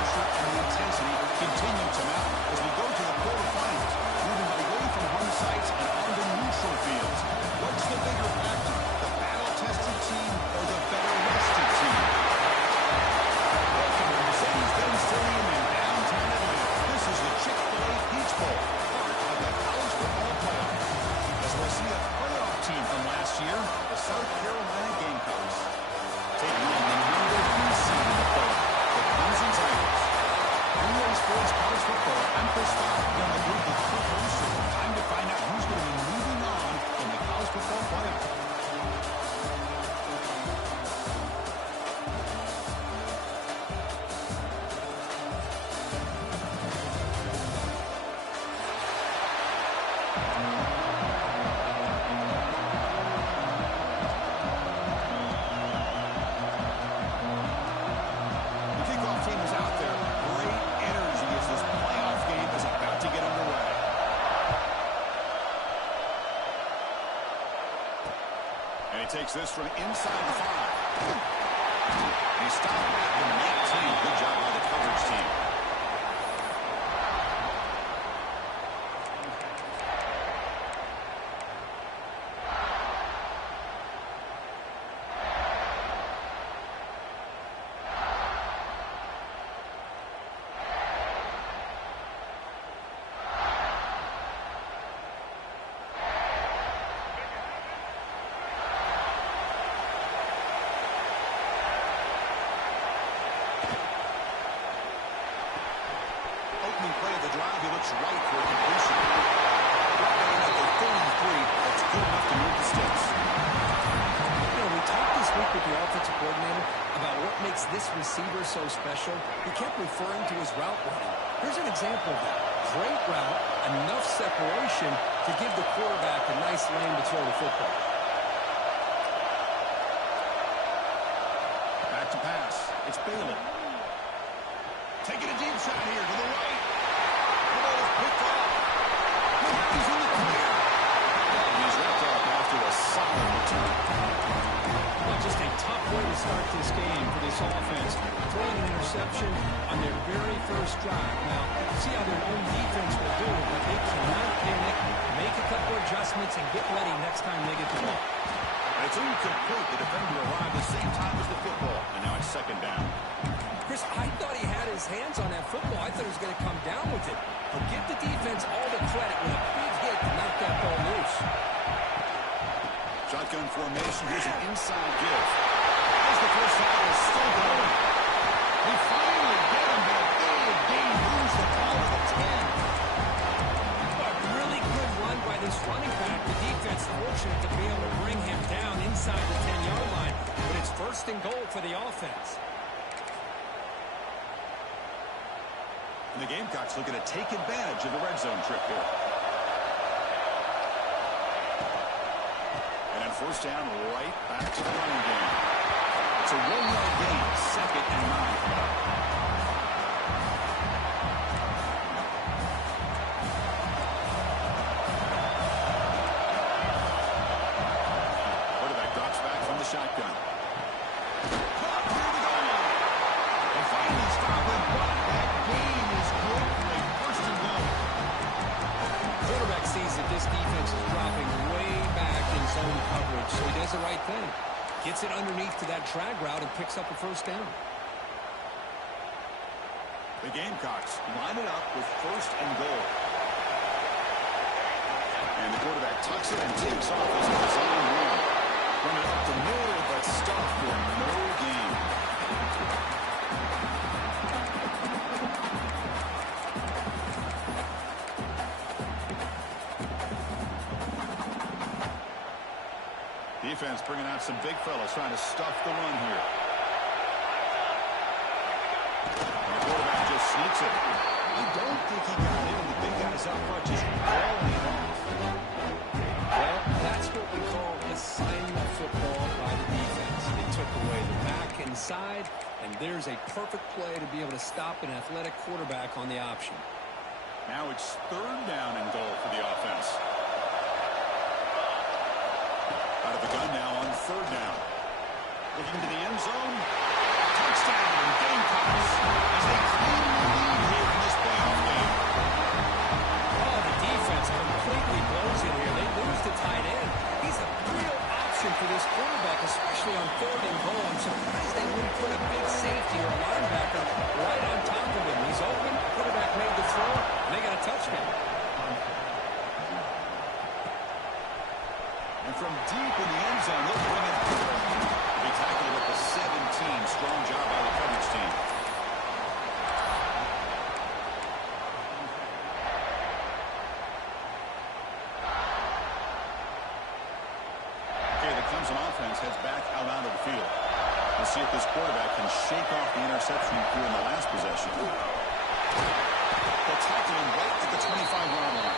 pressure and the intensity continue to mount as we go to the quarterfinals, moving away from home sites and onto neutral fields. What's the bigger factor, the battle-tested team or the better-rested team? Welcome to Mercedes-Benz Stadium in downtown Atlanta. This is the Chick-fil-A Peach Bowl, part of the college football playoff. As we'll see a playoff team from last year, the South Carolina Gamecocks, taking on the number 3 seed in the playoff, the Clemson Tigers. Relay Sports College Football, I'm Chris Fox, on the group with Kirk Herbstreit. Time to find out who's going to be moving on in the college football playoff. Takes this from inside the 5. He stopped at the 19. Good job by the coverage team. Play of the drive, he looks right for completion. Right at the 33, that's good enough to move the sticks. You know, we talked this week with the offensive coordinator about what makes this receiver so special. He kept referring to his route running. Here's an example of that. Great route, enough separation to give the quarterback a nice lane to throw the football. Back to pass. It's Bailey. Taking a deep shot here to the right. Picked off. He's in the clear. And he's wrapped up after a solid return. Well, just a tough way to start this game for this offense. Throwing an interception on their very first drive. Now, see how their own defense will do it, but they cannot panic, make a couple adjustments, and get ready next time they get the ball. It's incomplete. The defender arrived the same time as the football, and now it's second down. Chris, I thought he had his hands on that football. I thought he was going to come down with it. But give the defense all the credit with a big hit to knock that ball loose. Shotgun formation. Here's an inside give. As the first half is still going. They finally get him, but a big game moves the ball to the 10. A really good run by this running back. The defense fortunate to be able to bring him down inside the 10-yard line. But it's first and goal for the offense. And the Gamecocks looking to take advantage of the red zone trip here. And on first down, right back to the running game. It's a 1-yard gain, second and 9. Quarterback drops back from the shotgun. Caught near the goal line. And finally stop it, but that game is good for a first and goal. Quarterback sees that this defense is dropping way back in zone coverage, so he does the right thing. Gets it underneath to that drag route and picks up a first down. The Gamecocks line it up with first and goal. And the quarterback tucks it and takes off as a design run. Run it up the middle, but stopped for no gain. Defense bringing out some big fellas trying to stuff the run here. And the quarterback just sneaks it. I don't think he got in. The big guys up front just rolling it off. Well, that's what we call assignment football by the defense. They took away the back inside, and there's a perfect play to be able to stop an athletic quarterback on the option. Now it's third down and goal for the offense. Out of the gun now on third down. Looking to the end zone. Touchdown, Gamecocks, as they clear interception here in the last possession. They'll tackle him right at the 25-yard line.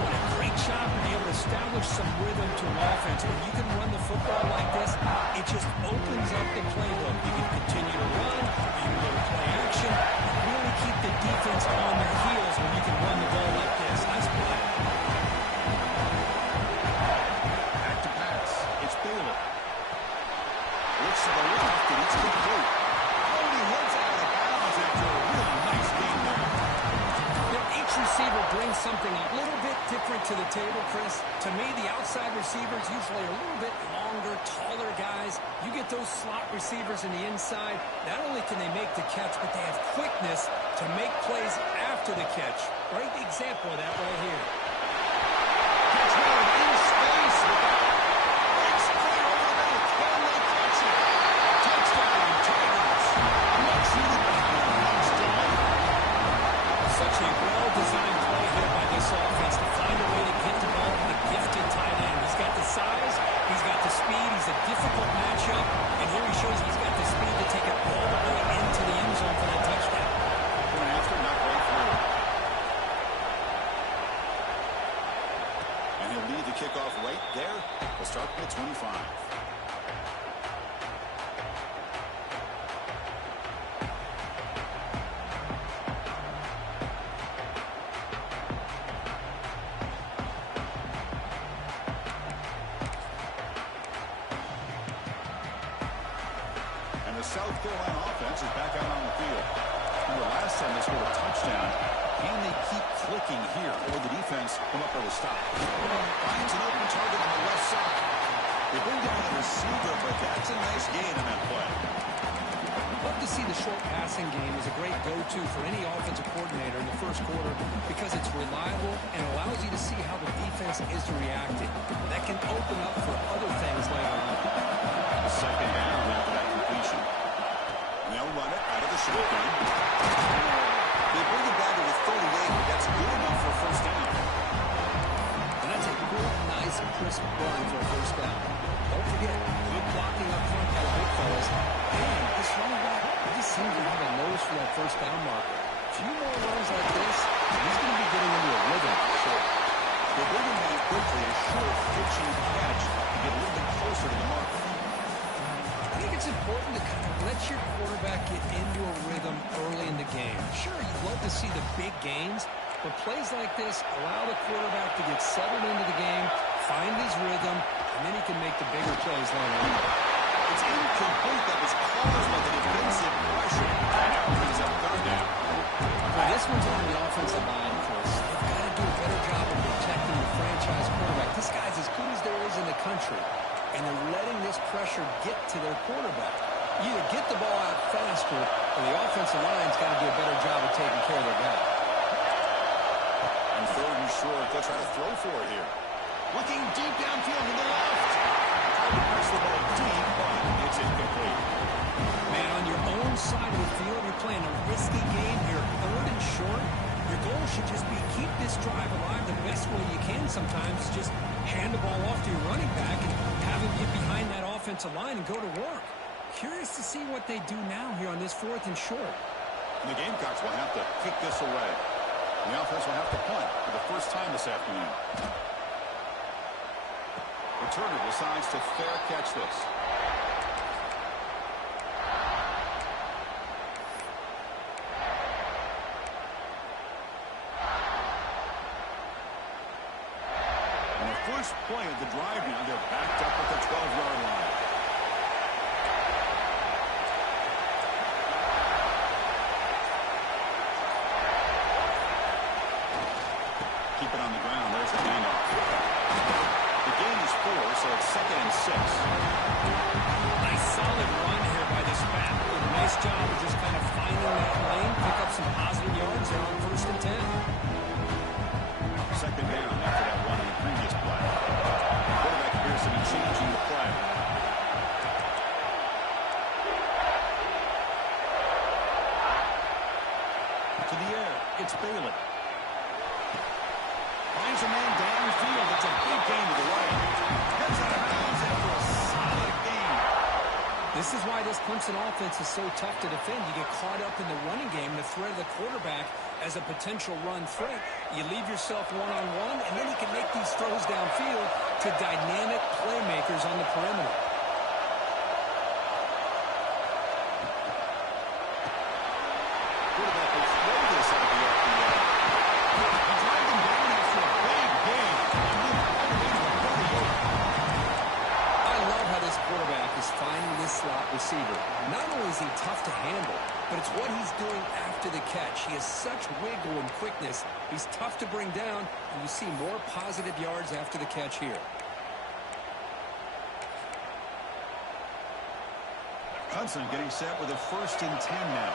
What a great job to be able to establish some rhythm to an offense. When you can run the football like this, it just opens up the playbook. You can continue to run, you can go to play action, really keep the defense on their heels when you can run the ball like this. Nice play. Back to pass. It's Baylor. Looks to the left, and it's complete. Oh, he heads out of bounds after a really nice game there. Each receiver brings something a little bit different to the table, Chris. To me, the outside receivers usually are a little bit longer, taller guys. You get those slot receivers in the inside. Not only can they make the catch, but they have quickness to make plays after the catch. Great example of that right here. Catch one in space with that. Breaks clear over the middle. Can they catch it? Touchdown, Tigers. Much needed behind the touchdown. Such a well-designed play here by this offense to find a way to get the ball to the gifted tight end. He's got the size, he's got the speed, he's a difficult matchup, and here he shows he's got the speed to take it all the way into the end zone for that touchdown. Going after, not right through. And he'll lead the kickoff right there. We'll start with 25. The South Carolina offense is back out on the field. Remember last time they scored a touchdown. Can they keep clicking here, or the defense come up with a stop? Finds an open target on the left side. They bring down the receiver, but that's a nice gain on that play. Love to see the short passing game as a great go-to for any offensive coordinator in the first quarter because it's reliable and allows you to see how the defense is reacting. That can open up for other things later on. Second down after that completion. They'll run it out of the shotgun. They bring it down to the 38, but that's good enough for a first down. And that's a good, nice, crisp run for a first down. Don't forget, good blocking up front by the big fellas. And this running back, he just seems to have a nose for that first down marker. A few more runs like this, and he's going to be getting into a rhythm for sure. They bring him down quickly, a short, twitching catch to get a little bit closer to the marker. I think it's important to kind of let your quarterback get into a rhythm early in the game. Sure, you'd love to see the big gains, but plays like this allow the quarterback to get settled into the game, find his rhythm, and then he can make the bigger plays later on. It's incomplete. That was caused by the defensive pressure. And now brings up third down. Well, this one's on the offensive line, Chris. They've got to do a better job of protecting the franchise quarterback. This guy's as good as there is in the country. And they're letting this pressure get to their quarterback. You either get the ball out faster, or the offensive line's got to do a better job of taking care of their guy. And third and short, they'll try to throw for it here. Looking deep downfield to the left. Trying to press the ball deep, but it's incomplete. Man, on your own side of the field, you're playing a risky game here, third and short. Your goal should just be keep this drive alive the best way you can sometimes. Just hand the ball off to your running back and have him get behind that offensive line and go to work. Curious to see what they do now here on this fourth and short. And the Gamecocks will have to kick this away. The offense will have to punt for the first time this afternoon. Returner decides to fair catch this. On the first play of the drive now, they're backed up at the 12-yard line. Keep it on the ground. There's the handoff. The gain is 4, so it's second and 6. Nice solid run here by this back. A nice job of just kind of finding that lane, pick up some positive yards there on first and 10. Second down after that run on the previous play. Quarterback appears to be changing the play. To the air, it's Bailey. Finds a man downfield. It's a big gain to the right. Heads out of bounds after a solid gain. This is why this Clemson offense is so tough to defend. You get caught up in the running game, the threat of the quarterback as a potential run threat. You leave yourself one-on-one, and then you can make these throws downfield to dynamic playmakers on the perimeter. Quarterback will throw this out of the RPO. He dragged him down after a big gain. And moved all the way to the 38. I love how this quarterback is finding this slot receiver. Not only is he tough to handle, but it's what he's doing after the catch. He has such wiggle and quickness. He's tough to bring down, and you see more positive yards after the catch here. Hudson getting set with a 1st and 10 now.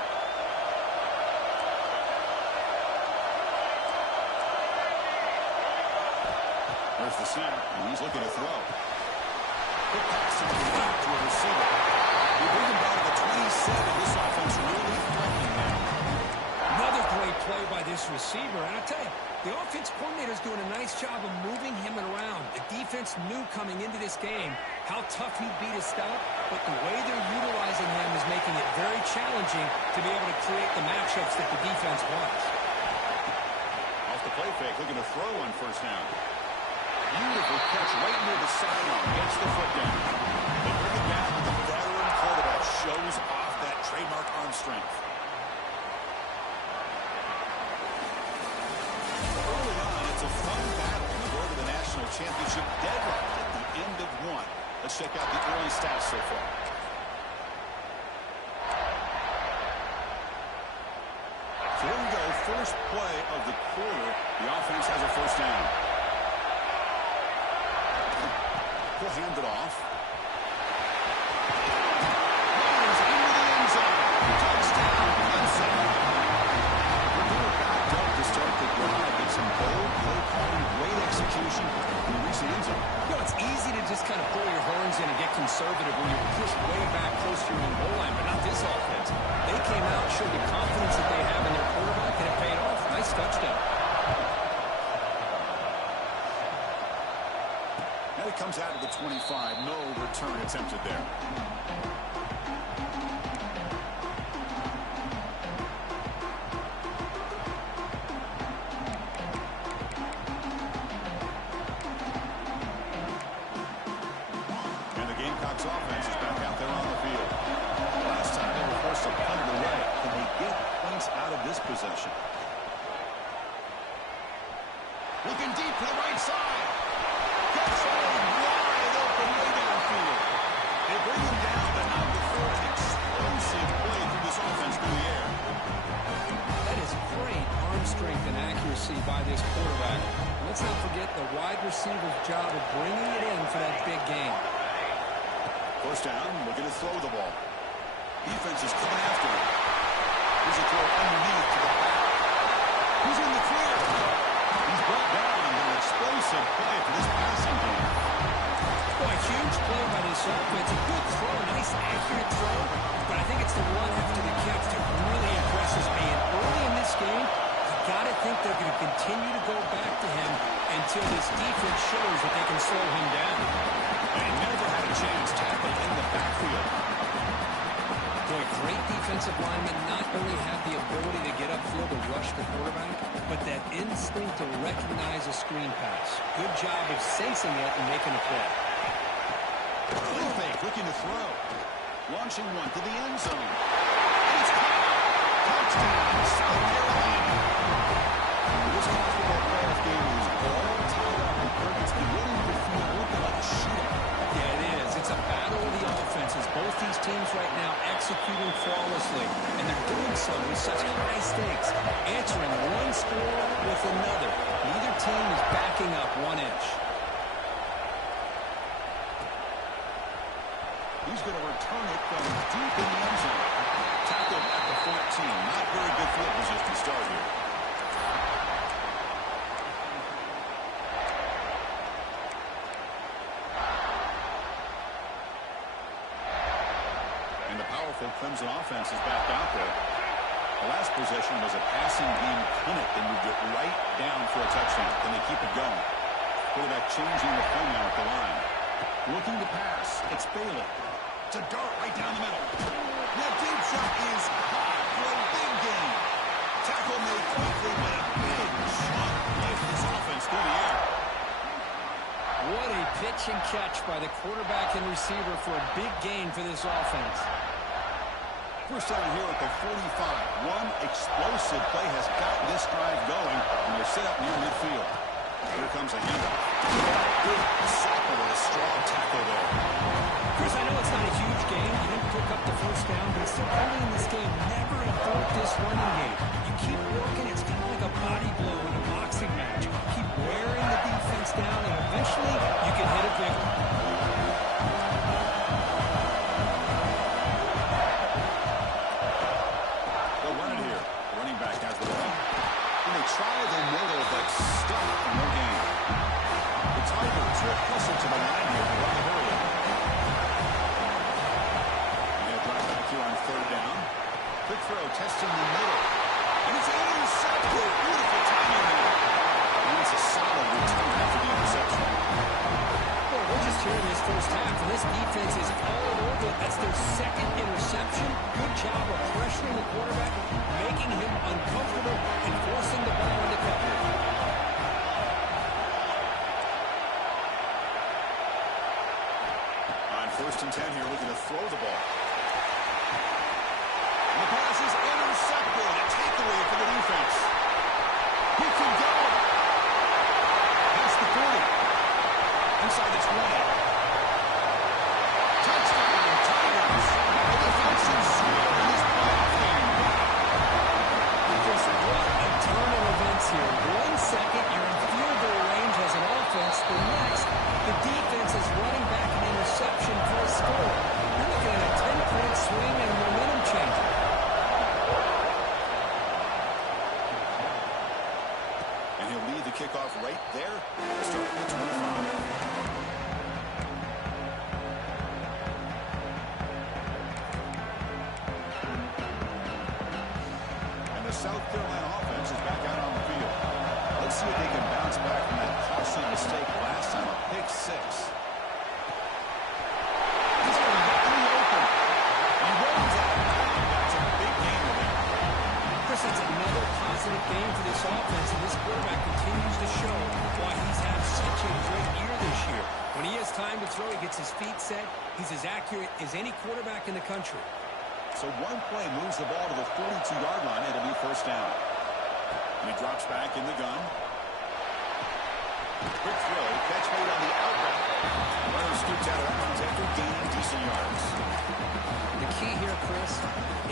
There's the snap, and he's looking to throw. Quick pass to the left to a receiver. We bring him down to the 27. This offense really threatening now. Another great play by this receiver. And I tell you, the offense coordinator is doing a nice job of moving him around. The defense knew coming into this game how tough he'd be to stop, but the way they're utilizing him is making it very challenging to be able to create the matchups that the defense wants. Off the play fake, looking to throw on 1st down. Beautiful catch right near the sideline. Gets the foot down. They bring it down, and the veteran quarterback shows off that trademark arm strength. Early on, it's a fun battle on the road to the national championship deadlock at the end of one. Let's check out the early stats so far. So here we go. First play of the quarter. The offense has a 1st down. He'll hand it off. Riders into the end zone. Touchdown, Clemson. They were backed up to start the drive. Get some bold play calling, great execution, and reach the end zone. You know, it's easy to just kind of pull your horns in and get conservative when you're pushed way back close to your own goal line, but not this offense. They came out, showed the confidence that they have in their quarterback, and it paid off. Nice touchdown. It comes out of the 25. No return attempted there. And the Gamecocks offense is back out there on the field. Last time they were forced to punt it away. Can they get points out of this possession? Looking deep to the right side. Gets wide open way downfield. They bring him down, but not before an explosive play through this offense through the air. That is great arm strength and accuracy by this quarterback. Let's not forget the wide receiver's job of bringing it in for that big game. 1st down, looking to throw the ball. Defense is coming after him. Here's a throw underneath to the back. He's in the clear. He's brought down an explosive play for this passing game. Boy, huge play by this offense. A good throw, nice accurate throw, but I think it's the run after the catch that really impresses me. And early in this game, you got to think they're going to continue to go back to him until this defense shows that they can slow him down. And never had a chance tackled in the backfield. Boy, great defensive linemen not only have the ability to get upfield to rush the quarterback, but that instinct to recognize a screen pass. Good job of sensing it and making a play. Play fake, looking to throw. Launching one to the end zone. And it's caught. Touchdown, South Carolina. This college football playoff game is all tied up, and Kirk, it's beginning to feel looking like a shootout. Yeah, it is. It's a battle of the offenses. Both these teams right now executing flawlessly, and they're doing so with such high stakes, answering one score with another. Neither team is backing up 1 inch. He's going to return it from deep in the end zone. Tackled at the 14. Not very good field position to start here. And the powerful Clemson offense is back out there. The last possession was a passing game clinic. They moved it right down for a touchdown. Can they keep it going? Quarterback changing the play now at the line. Looking to pass. It's Bailey. It's a dart right down the middle. That deep shot is high for a big gain. Tackle made quickly, but a big shot lift this offense through the air. What a pitch and catch by the quarterback and receiver for a big gain for this offense. First down here at the 45. One explosive play has gotten this drive going, and they're set up near midfield. Here comes a handoff. Good sacker with a strong tackle there. Chris, I know it's not a huge game. You didn't pick up the first down, but it's still early in this game. Never invert this running game. You keep working. It's kind of like a body blow in a boxing match. Keep wearing the defense down, and eventually you can hit a big one. They'll run it here. The running back has the ball. And they try the middle, but stuck for no gain. The Tigers are closer to the line here to run the hurry up. They'll drive back here on third down. Quick throw, testing the middle. And it's intercepted. Beautiful timing there. And it's a solid return after the interception. Well, we're just here in this first half, and this defense is all over it. That's their second interception. Good job of pressuring the quarterback, making him uncomfortable, and forcing the ball into coverage. On 1st and 10 here, looking to throw the ball. And the pass is intercepted. A takeaway for the defense. He can go. Past the 40. Inside the 20. Touchdown, Tigers. The defensive score in this playoff game. Just what a turn of events here. 1 second, you're in field goal range as an offense. The next, the defense is running back an interception for a score. You're looking at a 10-point swing and a momentum changer. And he'll lead the kickoff right there. Start at the 25. And the South Carolina offense is back out on the field. Let's see if they can bounce back from that costly mistake last time, a pick six. He's going to get in the open. He runs out of bounds. That's a big gain there. Chris, that's another positive game for this offense, and this quarterback continues to show why he's had such a great year this year. When he has time to throw, he gets his feet set. He's as accurate as any quarterback in the country. So one play moves the ball to the 42-yard line. It'll be first down. And he drops back in the gun. Quick throw. Catch made on the outback. Runner scoots out of bounds after gaining decent yards. The key here, Chris,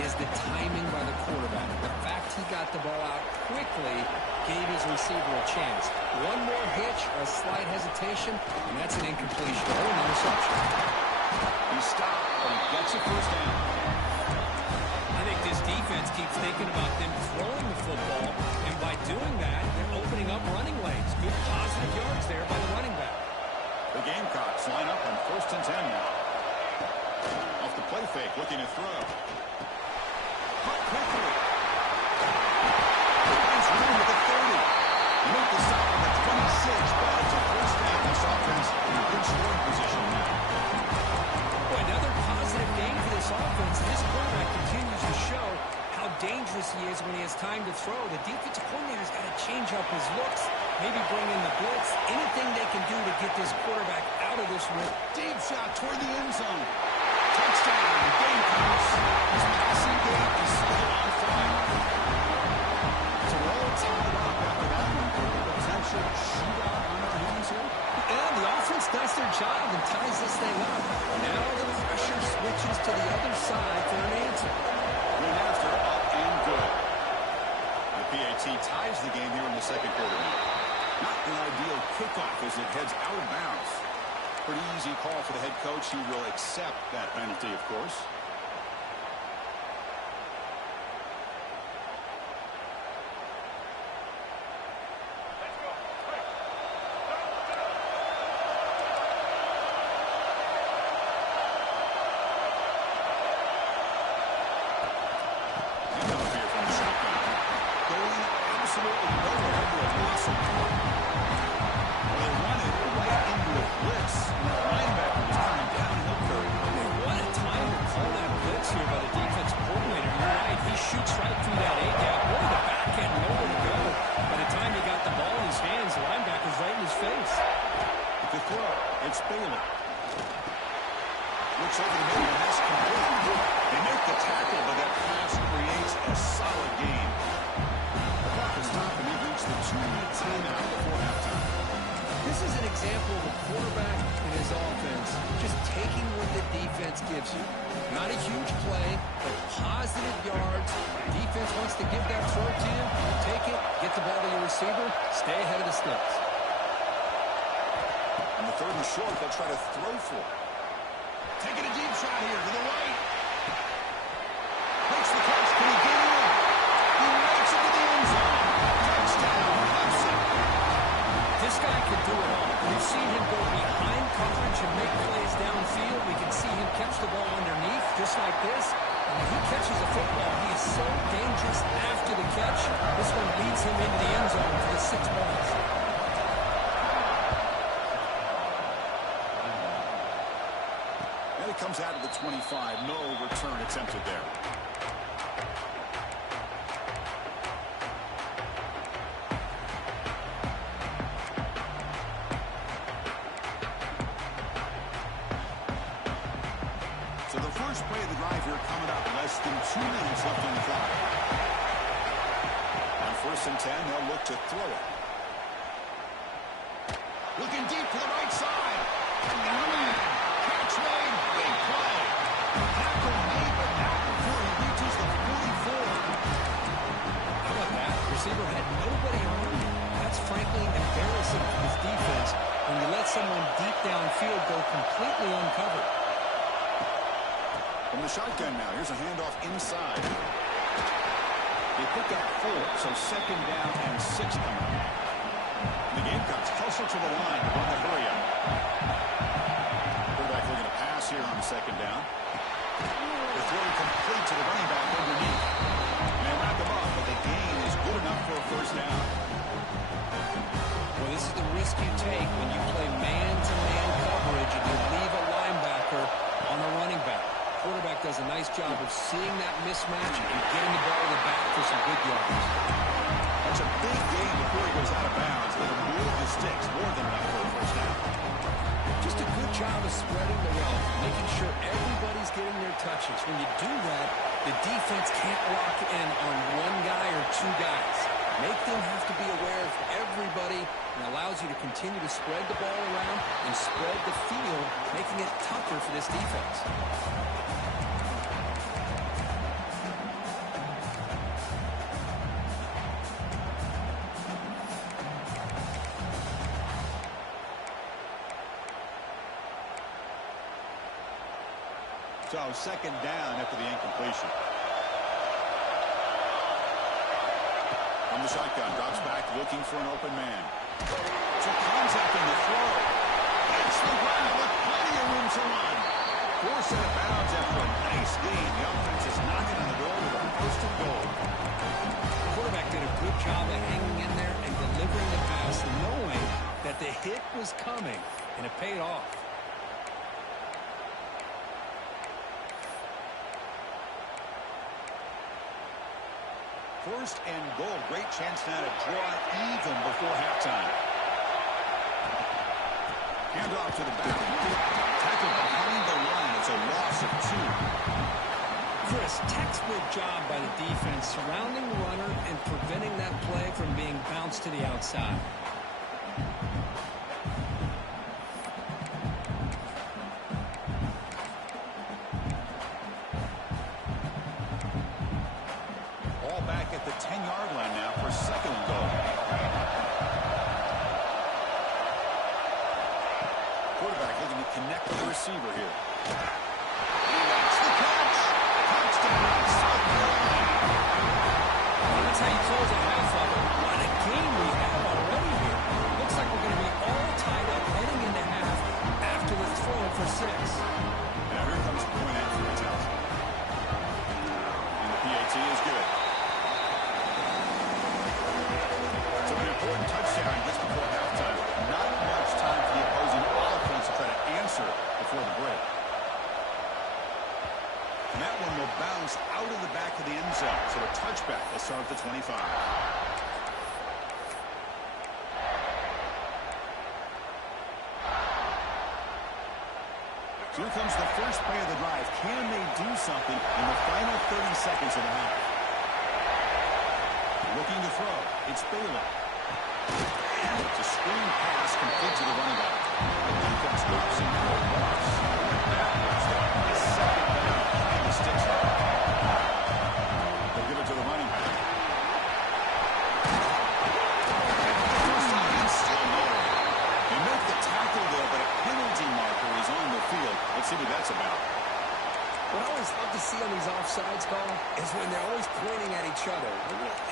is the timing by the quarterback. The fact he got the ball out quickly gave his receiver a chance. One more hitch or a slight hesitation, and that's an incompletion or an interception. He stopped, but he gets a first down. I think this defense keeps thinking about them throwing the football, and by doing that, they're opening up running lanes. Good positive yards there by the running back. The Gamecocks line up on 1st and 10 now. Off the play fake, looking to throw. Caught quickly. Finds room at the 30. You make the stop on the 26, but it's a first down. This offense in a good scoring position now. Boy, another positive game for this offense. This quarterback continues to show how dangerous he is when he has time to throw. The defensive coordinator's got to change up his looks, maybe bring in the blitz, anything they can do to get this quarterback out of this rhythm. Deep shot toward the end zone. Touchdown, Gamecocks. His passing game is still on fire. So we're all tied up after that one. Potential shootout on our hands here. And the offense does their job and ties this thing up. Now the pressure switches to the other side for an answer. Green after, up and good. The PAT ties the game here in the second quarter. Not an ideal kickoff as it heads out of bounds. Pretty easy call for the head coach. He will accept that penalty, of course. Looks over the middle, and that's complete. They make the tackle, but that pass creates a solid gain. The clock is stopped, and we've reached the 2-minute timeout before halftime. This is an example of a quarterback and his offense just taking what the defense gives you. Not a huge play, but positive yards. Defense wants to give that throw to you. You take it, get the ball to your receiver, stay ahead of the sticks. On the 3rd and short, they'll try to throw for it. Taking a deep shot here to the right. Makes the catch. Can he get in? He makes it to the end zone. Touchdown, Clemson. This guy can do it all. We've seen him go behind coverage and make plays downfield. We can see him catch the ball underneath, just like this. And when he catches a football, he is so dangerous after the catch. This one leads him into the end zone for the 6 points. And it comes out of the 25. No return attempted there. So the first play of the drive here coming up. Less than 2 minutes left on the clock. On 1st and 10, they'll look to throw it. Looking deep to the right side. Catch made. Big play. Tackle made, but not before he reaches the 44. How about that? Receiver had nobody on him. That's frankly embarrassing for his defense when you let someone deep downfield go completely uncovered. From the shotgun now, here's a handoff inside. They pick up 4, so 2nd down and 6 coming up. The Gamecocks hustle to the line on the hurry-up. Quarterback looking to pass here on 2nd down. The throw complete to the running back underneath. And they wrap him up, but the gain is good enough for a 1st down. Well, this is the risk you take when you play man-to-man coverage and you leave a linebacker on a running back. Quarterback does a nice job of seeing that mismatch and getting the ball to the back for some good yards. That's a big gain before he goes out of bounds. It'll move the sticks more than enough for a 1st down. Just a good job of spreading the wealth, making sure everybody's getting their touches. When you do that, the defense can't lock in on one guy or 2 guys. Make them have to be aware of everybody and allows you to continue to spread the ball around and spread the field, making it tougher for this defense. So 2nd down after the incompletion. From the shotgun, drops back looking for an open man. So contact in the throw. Hits the ground with plenty of room to run. 4 set of bounds after a nice gain. The offense is knocking on the door with a 1st and goal. The quarterback did a good job of hanging in there and delivering the pass, knowing that the hit was coming, and it paid off. First and goal. Great chance now to draw even before halftime. Hand off to the back. Tackled behind the line. It's a loss of 2. Chris, textbook job by the defense surrounding the runner and preventing that play from being bounced to the outside. At the 10-yard line now for 2nd and goal. Quarterback looking to connect with the receiver here. He makes the catch. Touchdown, South Carolina. Well, that's how you close a half of it. What a game we have already here. Looks like we're going to be all tied up heading into half after the throw for 6. Now here comes the point after attempt. And the PAT is good. An important touchdown just before halftime. Not much time for the opposing offense to try to answer before the break. And that one will bounce out of the back of the end zone. So a touchback. They start at the 25. So here comes the first play of the drive. Can they do something in the final 30 seconds of the half? Looking to throw. It's Baylor. It's a screen pass complete to the running back. The defense drops in for a loss. Backwards there. A second down behind the sticks now. They'll give it to the running back. They make the tackle there, but a penalty marker is on the field. Let's see what that's about. What I always love to see on these offsides call is when they're always pointing at each other.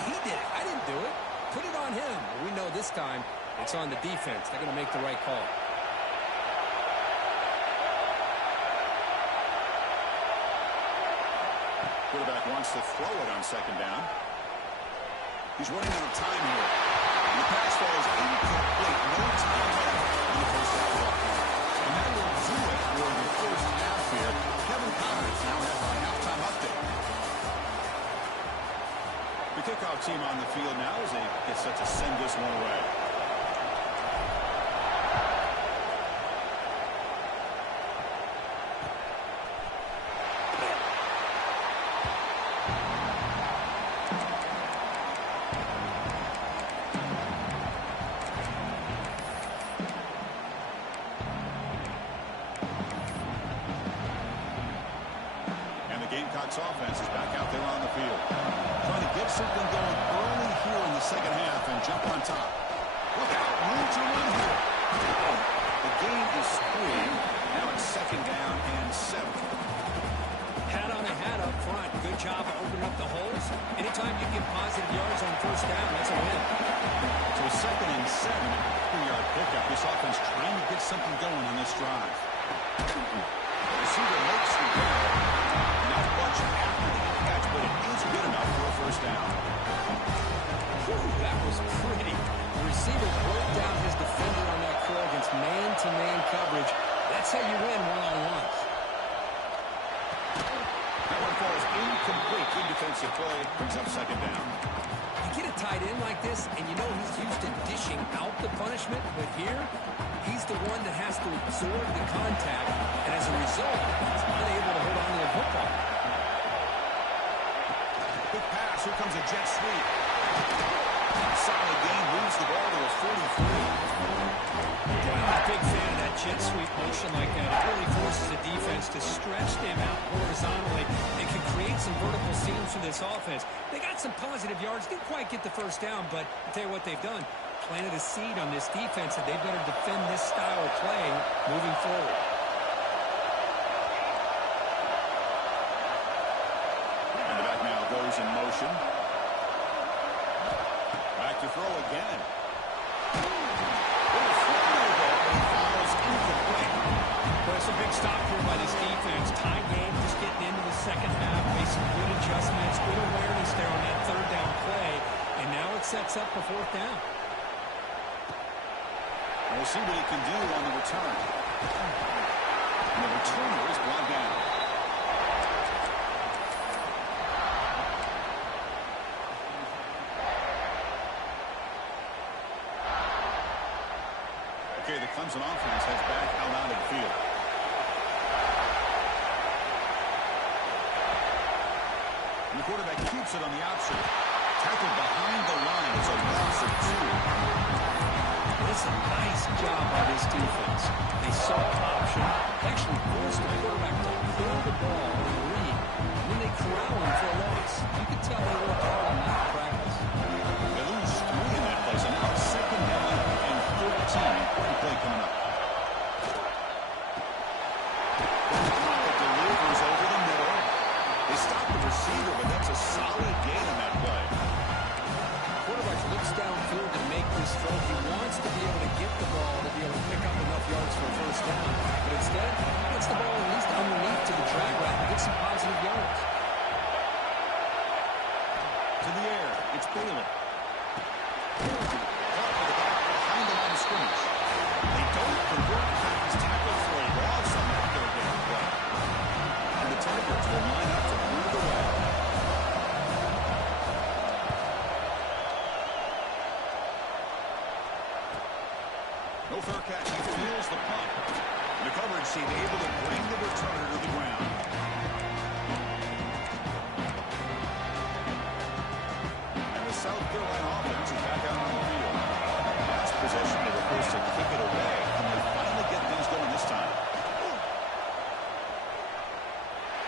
He did it. I didn't do it. Put it on him. We know this time it's on the defense. They're going to make the right call. Quarterback wants to throw it on second down. He's running out of time here. And the pass falls incomplete. No time left in the first half ball. And that will do it for the first half here. Kevin Connors now has our halftime update. The kickoff team on the field now as they get set to send this one away. Gamecocks offense is back out there on the field. Trying to get something going early here in the second half and jump on top. Look out, room to run here. The game is 3. Now it's second down and 7. Hat on a hat up front. Good job of opening up the holes. Anytime you get positive yards on first down, that's a win. So a second and 7, 3-yard pickup. This offense trying to get something going on this drive. The receiver makes the grab. Not much after the catch, but it is good enough for a first down. Whew, that was pretty. The receiver broke down his defender on that throw against man-to-man coverage. That's how you win one-on-ones. That one falls incomplete. Good defensive play. Brings up second down. You get a tight end like this, and you know he's used to dishing out the punishment, but here, he's the one that has to absorb the contact, and as a result, he's unable to hold on to the football. Good pass. Here comes a jet sweep. Solid gain. Moves the ball to a 43. I'm a big fan of that jet sweep motion like that. It really forces the defense to stretch them out horizontally and can create some vertical seams for this offense. They got some positive yards. Didn't quite get the first down, but I'll tell you what they've done. Planted a seed on this defense that they better defend this style of play moving forward. And the back now goes in motion. Back to throw again. It's a big stop here by this defense. Tie game, just getting into the second half. Made some good adjustments, good awareness there on that third down play. And now it sets up for fourth down. We'll see what he can do on the return. And the returner is brought down. Okay, the Clemson offense heads back out onto the field. And the quarterback keeps it on the option. Tackled behind the line. It's a loss of 2. This is a nice job by this defense. They saw option, actually forced the quarterback to pull the ball and read. And then they corral him for a loss. You can tell they worked hard on that in practice. They lose 3 in that play, so now it's second down and 13. Important play coming up. It delivers over the middle. They stop the receiver, but that's a solid gain on that play. Quarterback looks downfield to make this throw. He wants to be able to get the ball to be able to pick up enough yards for a first down. But instead, he gets the ball at least underneath to the drag route and gets some positive yards. To the air, it's Baylor. Caught by the back behind the line of scrimmage. They don't convert his tackle for a loss on that third down play. And the Tigers will line up to move the way. No fair catch. He feels the punt. The coverage team able to bring the returner to the ground. And the South Carolina offense is back out on the field. Last possession, they were forced to kick it away, and they finally get things going this time.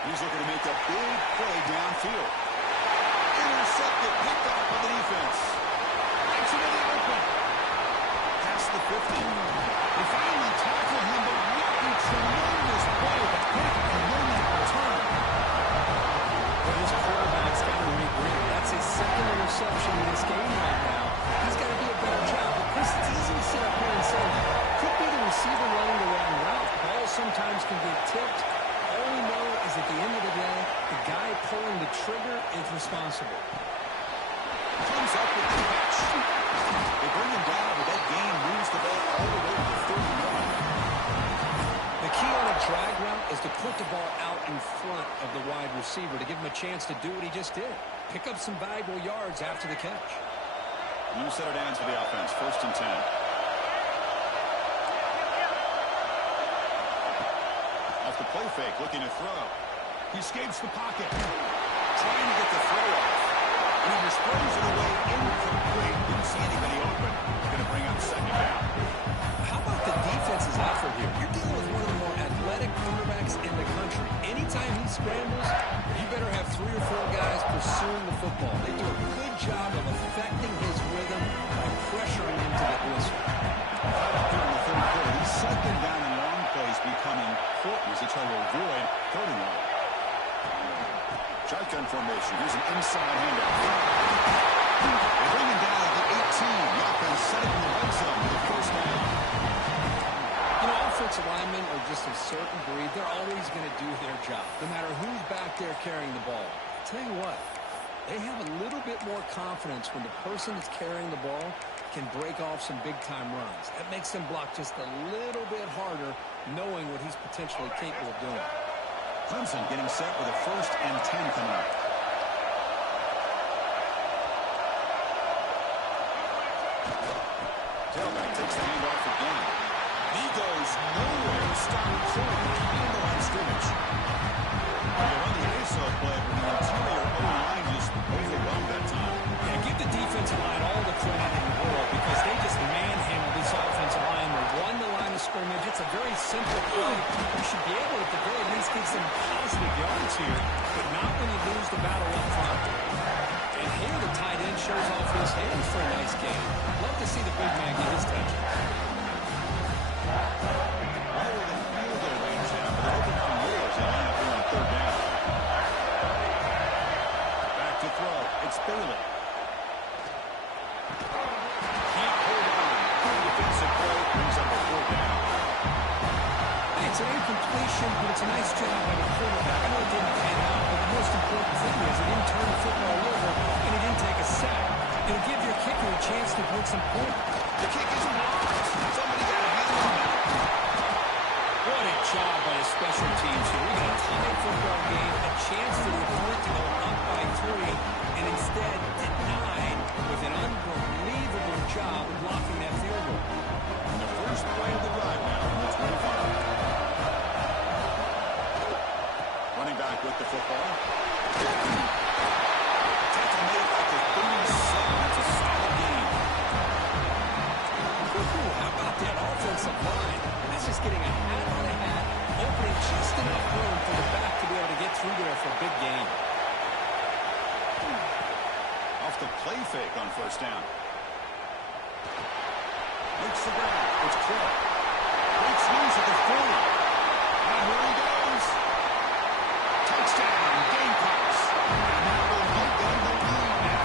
He's looking to make a big play downfield. Intercepted, picked off by the defense. Gets into the open. Past the 50. They finally tackle him, but what a tremendous play to pick and then that return. But his quarterback's got to regroup. That's his second interception in this game right now. He's got to do a better job. But Chris, it's easy to sit up here and say, could be the receiver running the wrong route. Balls sometimes can get tipped. All we know is at the end of the day, the guy pulling the trigger is responsible. Comes up with the catch. They bring him down, but that gain moves the ball all the way to the 31. The key on a drag route is to put the ball out in front of the wide receiver to give him a chance to do what he just did. Pick up some valuable yards after the catch. New set of downs for the offense. 1st and 10. Off the play fake, looking to throw. He escapes the pocket. Trying to get the throw off. And he just throws it away incomplete. Didn't see anybody open. Going to bring up 2nd down. How about the defense's effort here? You're dealing with one of the more athletic quarterbacks in the country. Anytime he scrambles, you better have 3 or 4 guys pursuing the football. They do a good job of affecting his rhythm by pressuring him to get whistle. Right up here in the 3rd quarter, these 2nd down and long plays become important as they try to avoid 3rd and long. Shotgun formation. Here's an inside handoff. They bring him down at the 18. The offense set up in the red zone for the 1st down. You know, offensive linemen are just a certain breed. They're always going to do their job, no matter who's back there carrying the ball. I'll tell you what, they have a little bit more confidence when the person that's carrying the ball can break off some big-time runs. That makes them block just a little bit harder, knowing what he's potentially capable of doing. Clemson getting set with a 1st and 10 coming up. Tailback takes the handoff again. He goes nowhere to stop Troy behind the line of scrimmage. They run the ISO play, but the interior O-line just overwhelmed that time. Yeah, give the defensive line all the credit in the world because they just manhandled this offensive line. They won the line of scrimmage. It's a very simple play. You should be able, at the very least, get some positive yards here, but not when you lose the battle up front. And here the tight end shows off his hands for a nice game. Love to see the big man get his touch. Well, within field goal range now, but they're hoping for more as they line up here on 3rd down. Back to throw. It's Bailey. Can't hold on. Good defensive play. Brings up a 4th down. It's an incompletion, but it's a nice job by the quarterback. I know it didn't pan out, but the most important thing is it didn't turn the football over, and he didn't take a sack. It'll give your kicker a chance to put some points. The kick is blocked. Somebody got a hand on that. What a job by the special teams here. We got a tight football game, a chance for the opponent to go up by 3, and instead denied with an unbelievable job of blocking that field goal. And the first play of the drive now from the 25. Running back with the football. Tackle made at the 37. That's a solid game. Ooh, how about that offensive line? That's just getting a hat on a hat, opening just enough room for the back to be able to get through there for a big gain. Off the play fake on 1st down. Makes the grab. It's Crow. Breaks loose at the 40. And here he goes. Touchdown, Gamecocks. And that will help them the lead now.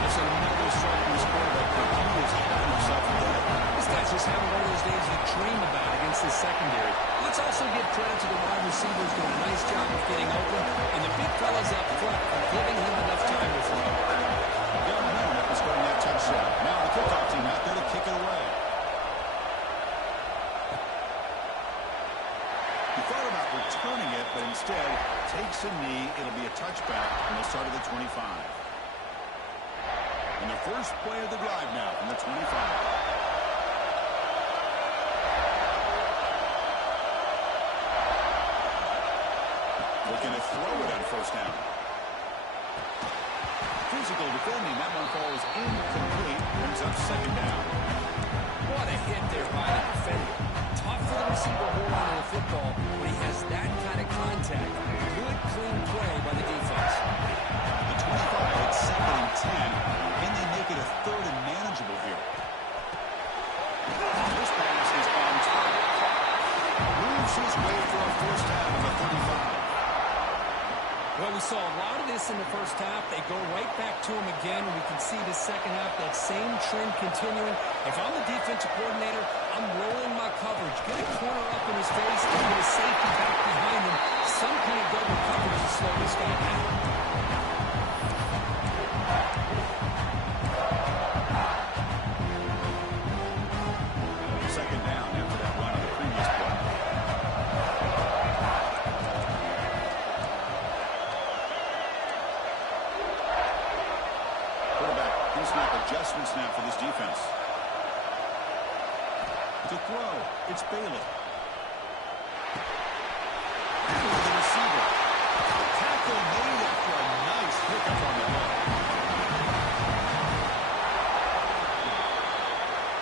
That's another strike from his quarterback. He is having himself a day. This guy's just having one of those days you dream about against this secondary. Let's also give credit to the wide receivers doing a nice job of getting open, and the big fellas up front are giving him enough time to throw. Got momentum after scoring that touchdown. Now the kickoff team out there to kick it away. He thought about returning it, but instead takes a knee. It'll be a touchback, and they'll start at the 25. And the first play of the drive now from the 25. Looking to throw it on first down. Physical defending. That one falls incomplete. Brings up second down. What a hit there by the defender. Tough for the receiver to hold on to the football when he has that kind of contact. Good, clean play by the defense. The 25, it's 2nd and 10. Can they make it a third and manageable here? This pass is on top. Moves his way for a first down on the 35. Well, we saw a lot of this in the first half. They go right back to him again. We can see the second half, that same trend continuing. If I'm the defensive coordinator, I'm rolling my coverage. Get a corner up in his face and get a safety back behind him. Some kind of double coverage to slow this guy down. Second down after that run on the previous play. Quarterback, here's snap adjustments now for this defense. To throw, it's Bailey. And the receiver. Tackle made after a nice pickup on the ball.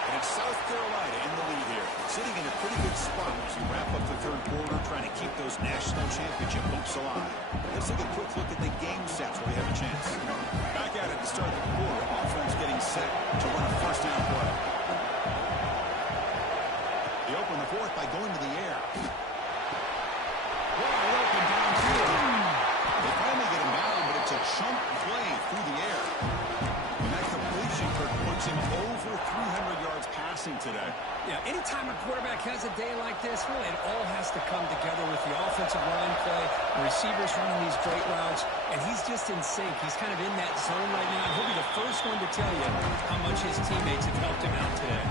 And it's South Carolina in the lead here, sitting in a pretty good spot as you wrap up the third quarter, trying to keep those national championship hopes alive. Let's take a quick look at the game sets where we have a chance. Back at it to start the quarter. Offense getting set to run a first down play. They open the fourth by going to the air. Wide open downfield. They finally get him down, but it's a chunk play through the air. And that completion puts him over 300 yards passing today. Yeah, anytime a quarterback has a day like this, really it all has to come together with the offensive line play, the receivers running these great routes, and he's just in sync. He's kind of in that zone right now. He'll be the first one to tell you how much his teammates have helped him out today.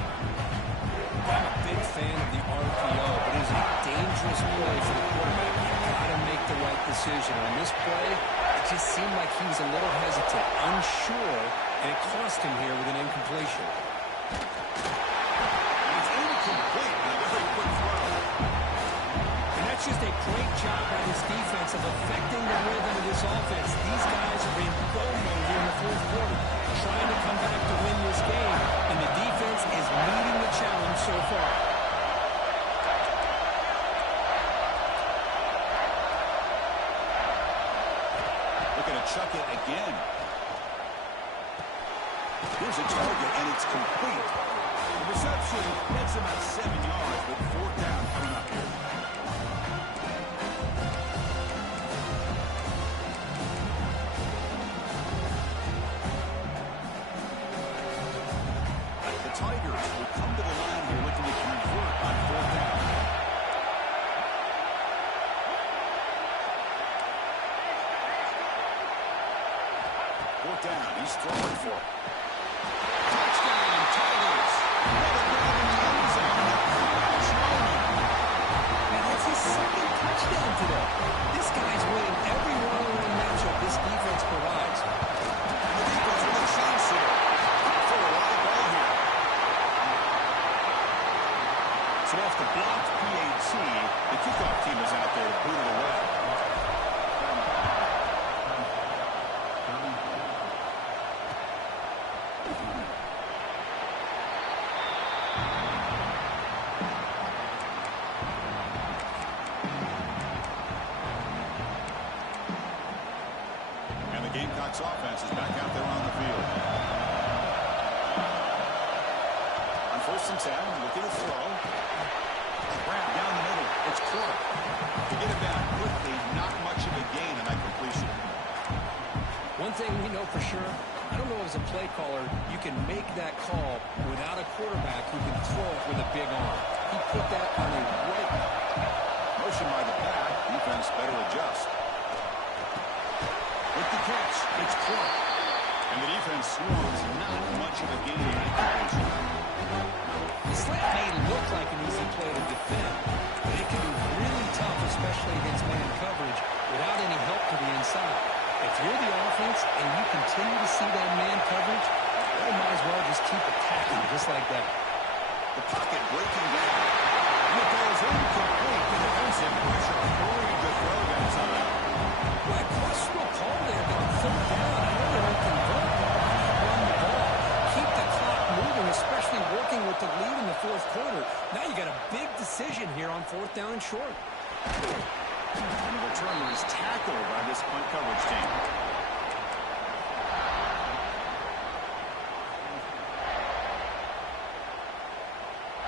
I'm a big fan of the RPO, but it is a dangerous play for the quarterback. You've got to make the right decision. On this play, it just seemed like he was a little hesitant, unsure, and it cost him here with an incompletion. It's incomplete on a very quick throw. And that's just a great job by this defense of affecting the rhythm of this offense. These guys are in go mode here in the fourth quarter, trying to come back to win this game, and the defense is meeting the challenge so far. Looking to chuck it again. Here's a target, and it's complete. The reception gets about 7 yards, but fourth down coming up here. The Tigers will come to the line here looking to convert on fourth down. Fourth down, he's throwing for it. Touchdown, Tigers. Another grab in the end zone. And that's his second touchdown today. This guy's winning every one-on-one matchup this defense provides. And the defense with a chance here. For a lot of ball here. So off the blocked PAT, the kickoff team is out there to boot it away. And the Gamecocks offense is back out there on the field. On first and 10, looking to throw. Brown down the middle. It's Clark. To get him down quickly, not much of a gain in that completion. One thing we know for sure, I don't know as a play caller, you can make that call without a quarterback who can throw it with a big arm. He put that on a right. Motion by the back. Defense better adjust. With the catch, it's Clark. And the defense scores not much of a gain in that completion. The slant may look like an easy play to defend, but it can be really tough, especially against man coverage, without any help to the inside. If you're the offense and you continue to see that man coverage, you might as well just keep attacking just like that. The pocket breaking down. And it goes incomplete. The defensive pressure. Very good throw that time. Well, questionable call there, but on third down, I know they won't convert, but why not run the ball? Keep the clock moving, especially working with the lead in the fourth quarter. Now you got a big decision here on fourth down and short. And the returner is tackled by this punt coverage team.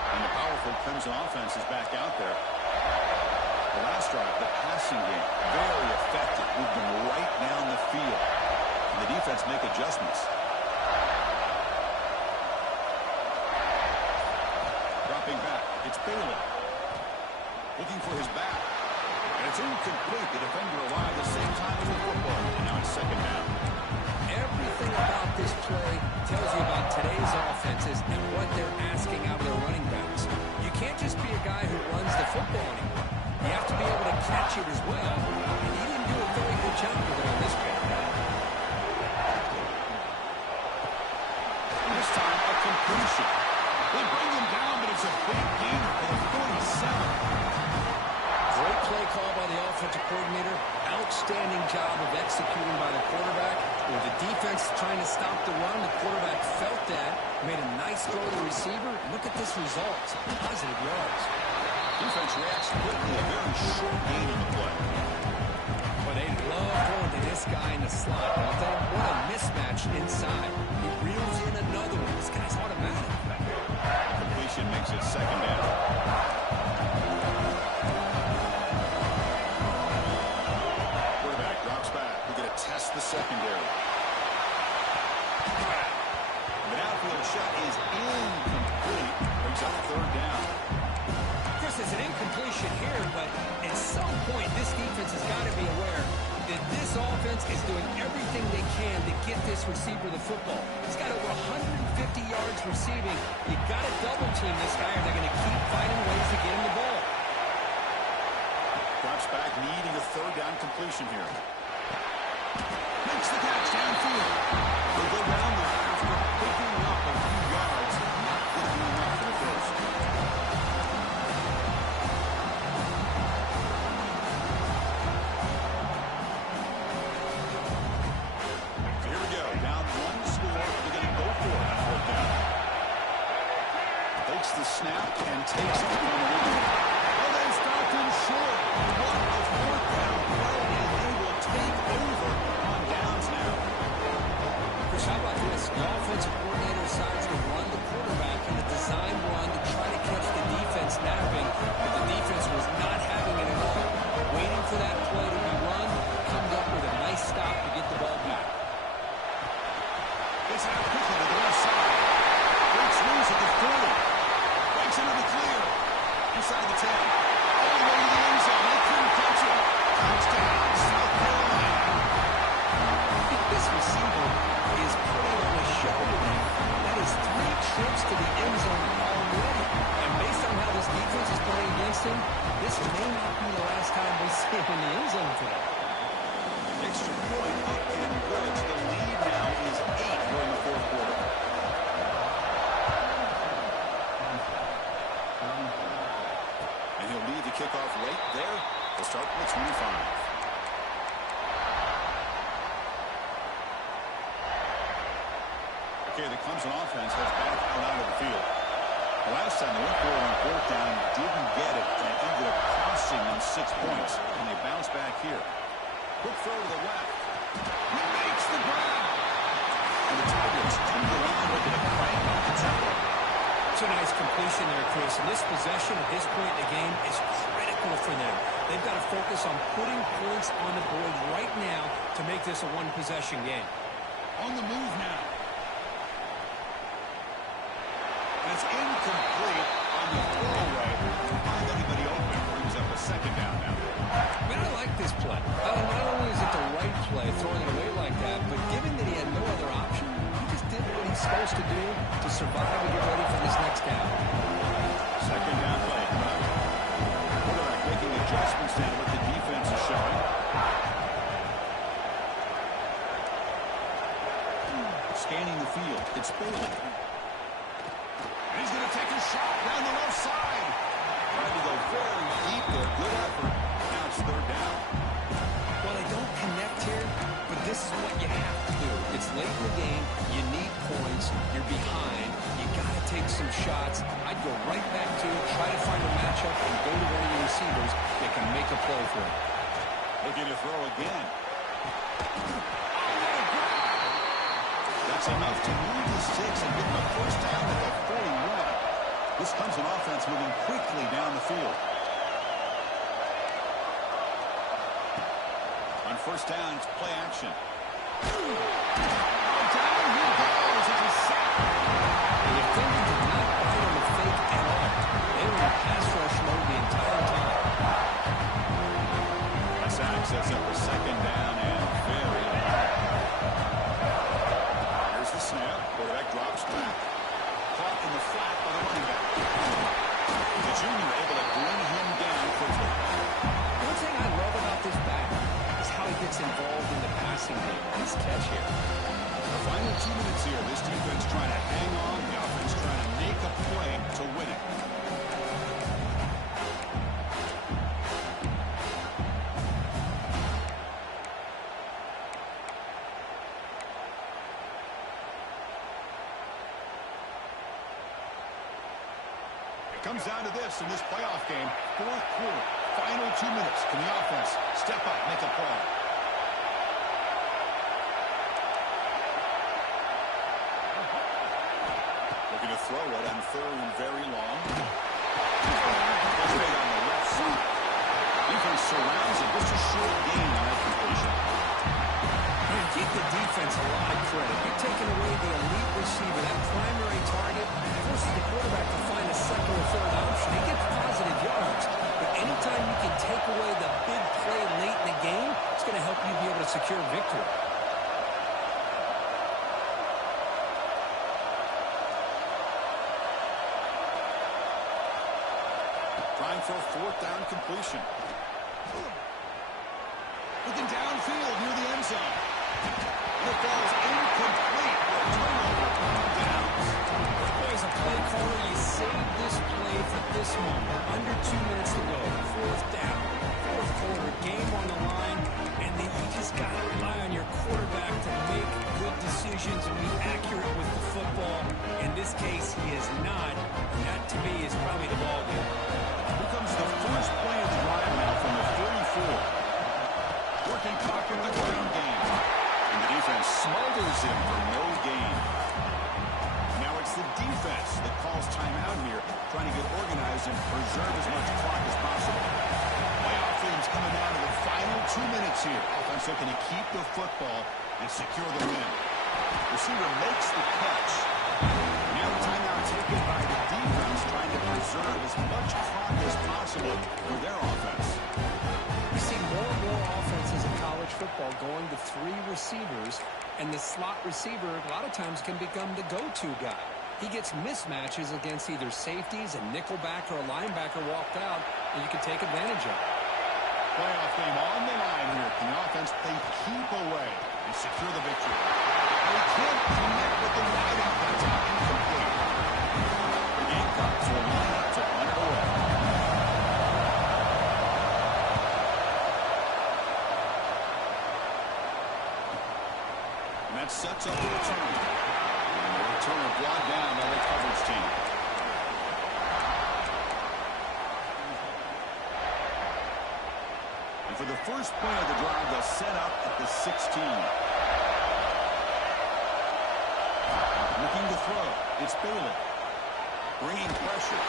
And the powerful Clemson offense is back out there. The last drive, the passing game, very effective. Moved them right down the field. And the defense make adjustments. Dropping back, it's Bailey. Looking for his back. And it's incomplete. The defender arrived at the same time as the football. And now it's second down. Everything about this play tells you about today's offenses and what they're asking out of their running backs. You can't just be a guy who runs the football anymore. You have to be able to catch it as well. And he didn't do a very good job of it on this play. This time, a completion. They bring him down, but it's a big gain for the 47. Great play call by the offensive coordinator. Outstanding job of executing by the quarterback. With the defense trying to stop the run, the quarterback felt that, made a nice throw to the receiver. Look at this result. Positive yards. Defense reacts quickly. A very short gain in the play. But they love going to this guy in the slot, don't they? What a mismatch inside. He reels in another one. This guy's automatic. Completion makes it second down. Quarterback drops back. We're going to test the secondary. The outfield shot is incomplete. Brings up third down. Chris, it's an incompletion here, but at some point, this defense has got to be aware that this offense is doing everything they can to get this receiver the football. He's got over 150 yards receiving. You got to double team this guy, or they're going to keep finding ways to get him the ball. Drops back, needing a third down completion here. Makes the catch downfield. They'll go down there after picking up a few yards. Not good enough for the first. So here we go. Down one score. They're going to go for it on fourth down. Takes the snap and takes it from the lead. Oh, they stopped him short. What a fourth down play, and they will take over on downs now. Chris, how about this? The offensive coordinator decides to run the quarterback in a design run to try to catch the defense napping, but the defense was not having it at all. Waiting for that play to be run, comes up with a nice stop to get the ball back. Gets out quickly to the left side. Breaks loose at the 40. Breaks into the clear. Inside the 10. All the way to the end zone. They couldn't catch it. Touchdown, South Carolina. This receiver is putting on a show today. That is 3 trips to the end zone already. And based on how this defense is playing against him, this may not be the last time we see him in the end zone today. Extra point up and good. The lead now is 8 during the fourth quarter. And he'll lead the kickoff right there. They'll start from the 25. Okay, the Clemson offense heads back out onto the field. The last time they went for it on fourth down, didn't get it, and it ended up costing them 6 points. And they bounce back here. Quick throw to the left. He makes the grab. And the Tigers turn around, looking to crank up the tempo. It's a nice completion there, Chris. And this possession at this point in the game is critical for them. They've got to focus on putting points on the board right now to make this a one-possession game. On the move now. That's incomplete on the throwaway. Find anybody open. Brings up a second down now. I mean, I like this play. Not only is it the right play, throwing it away like that, but given that he had no other option, he just did what he's supposed to do to survive and get ready for this next down. Second down play. Quarterback making adjustments to what the defense is showing. Scanning the field. It's Bailey. And he's going to take a shot down the left side. Trying to go very deep there. Good effort. Now it's third down. Well, they don't here, but this is what you have to do. It's late in the game. You need points. You're behind. You got to take some shots. I'd go right back to it, try to find a matchup, and go to one of your receivers that can make a play for it. Looking to throw again. That's enough to move the sticks and get the first down at the 41. This comes an offense moving quickly down the field. On first down, it's play action. Down he goes. It's a sack. The defender did not bite on the fake at all. They were in pass rush mode the entire time. A sack sets up a second down and very high. Here's the snap. Quarterback drops back. Caught in the flat by the running back. The junior able to bring him down quickly. One thing I love about this back is how he gets involved in the passing game. Nice catch here. The final 2 minutes here. This defense trying to hang on. The offense trying to make a play to win it. Comes down to this in this playoff game. Fourth quarter, final 2 minutes. Can the offense step up, make a play? Looking to throw it on third and very long. Straight on the left side. Defense surrounds it. Just a short gain on that completion. You give the defense a lot of credit. You're taking away the elite receiver, that primary target, forces the quarterback to find a second or third option. He gets positive yards, but anytime you can take away the big play late in the game, it's going to help you be able to secure victory. Trying for a fourth down completion. Looking downfield near the end zone. The ball's incomplete. Turnover on downs. As a play caller, you save this play for this moment. Under 2 minutes to go. Fourth down. Fourth quarter. Game on the line. And then you just got to rely on your quarterback to make good decisions and be accurate with the football. In this case, he is not. And that, to me, is probably the ball game. Here comes the first play of the drive now from the 34. Working clock in the ground game. And the defense smothers him for no gain. Now it's the defense that calls timeout here, trying to get organized and preserve as much clock as possible. Playoff games coming down to the final 2 minutes here. Offense looking to keep the football and secure the win. Receiver makes the catch. Now the timeout taken by the defense, trying to preserve as much clock as possible for their offense. You see more and more offenses in college football going to three receivers, and the slot receiver a lot of times can become the go-to guy. He gets mismatches against either safeties, a nickelback, or a linebacker walked out, and you can take advantage of it. Playoff game on the line here. Can the offense play keep away and secure the victory? They can't connect with the wideout. That's incomplete. The Gamecocks will line up to run it away. And that sets up the return. And the returner brought down by the coverage team. And for the first play of the drive, they'll set up at the 16. Looking to throw. It's Bailey. Bringing pressure.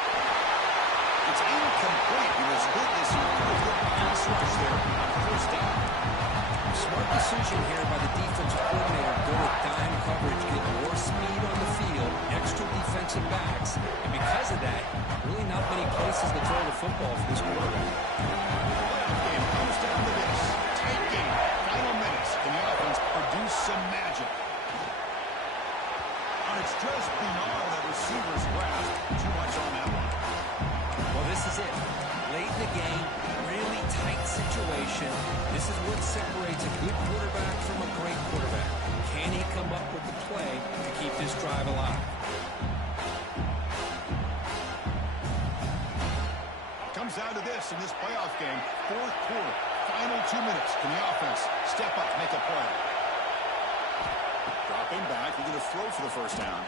It's incomplete. He was hit this year. Good pass rush there on first down. Smart decision here by the defensive coordinator. Go with dime coverage, get more speed on the field, extra defensive backs, and because of that, really not many places to throw the football for this quarterback. Game comes down to this. Tight game. Final minutes. Can the offense produce some magic? And it's just beyond the receiver's grasp. Too much on that one. Well, this is it. Late in the game, really tight situation. This is what separates a good quarterback from a great quarterback. Can he come up with the play to keep this drive alive? Comes down to this in this playoff game. Fourth quarter. Final 2 minutes. Can the offense step up, make a play? Dropping back, he's going to throw for the first down.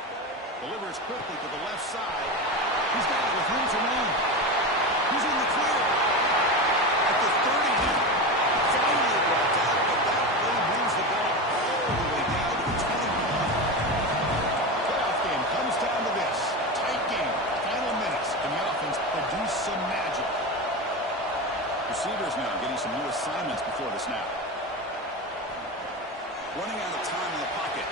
Delivers quickly to the left side. He's got it with room to run. He's in the clear. At the 30 now. Finally brought down, but that play moves the ball all the way down to the 21. Playoff game comes down to this. Tight game. Final minutes. Can the offense produce some magic? Receivers now getting some new assignments before the snap. Running out of time in the pocket.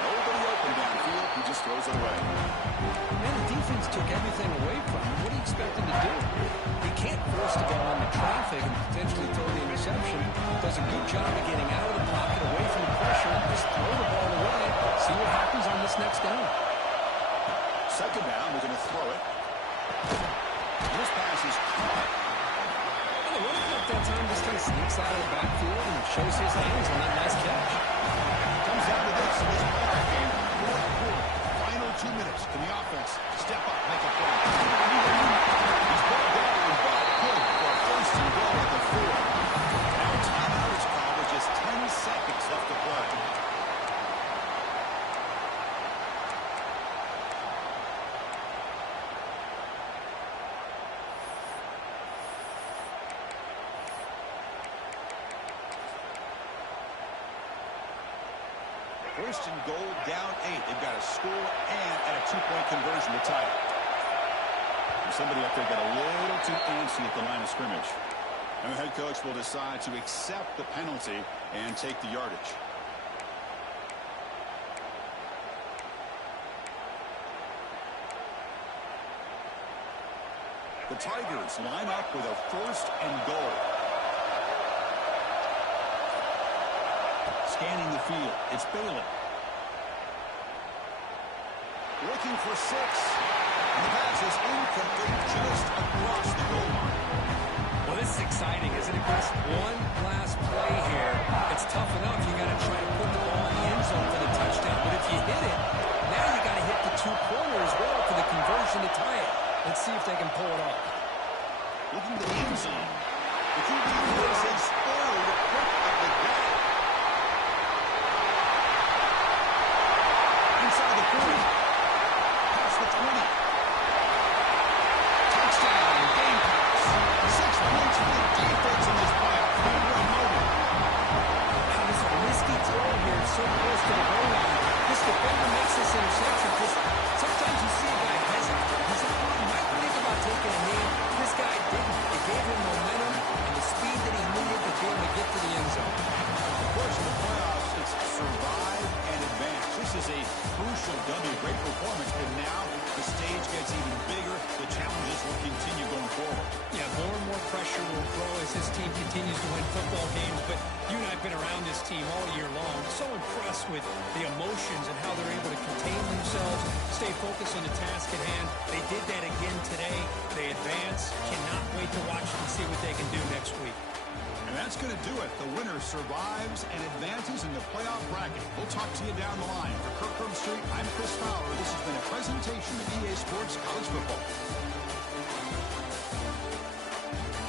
Nobody open downfield. He just throws it away. Man, the defense took everything away from him. What do you expect him to do? He can't force the ball into traffic and potentially throw the interception. Does a good job of getting out of the pocket, away from the pressure, just throw the ball away. See what happens on this next down. Second down, we're going to throw it. This pass is caught. And the running back that time just kind of sneaks out of the backfield and shows his hands on that nice catch. Comes down to this in this playoff game. Fourth quarter. Final 2 minutes. Can the offense step up, make a play? He's brought down and brought good for a first and goal at the 4. Now timeout is called with just 10 seconds left to play. First and goal, down 8. They've got to score and at a 2-point conversion to tie it. And somebody up there got a little too antsy at the line of scrimmage. And the head coach will decide to accept the penalty and take the yardage. The Tigers line up with a first and goal. Scanning the field. It's Bailey. Looking for 6. And the pass is incomplete just across the goal line. Well, this is exciting, isn't it, Chris? One last play here. It's tough enough. You got to try to put the ball in the end zone for the touchdown. But if you hit it, now you got to hit the 2-pointer as well for the conversion to tie it. Let's see if they can pull it off. Looking to the end zone. The QB plays a spoiled quick of the gap. Inside the 40. Past the 20. Touchdown. Gamecocks. 6 points for the defense in this playoff. One moment. How does a risky throw here so close to the goal line? This defender makes this interception because sometimes you see a guy hesitate. He might think about taking a knee. This guy didn't. It gave him momentum and the speed that he needed to be able to get to the end zone. Of course, in the playoffs, it's survive and advance. This is a crucial W. Great performance, but now the stage gets even bigger. The challenges will continue going forward. Yeah, more and more pressure will grow as this team continues to win football games. But you and I have been around this team all year long. So impressed with the emotions and how they're able to contain themselves, stay focused on the task at hand. They did that again today. They advance. Cannot wait to watch and see what they can do next week. And that's going to do it. The winner survives and advances in the playoff bracket. We'll talk to you down the line. For Kirk Herbstreit, I'm Chris Fowler. This has been a presentation of EA Sports College Football.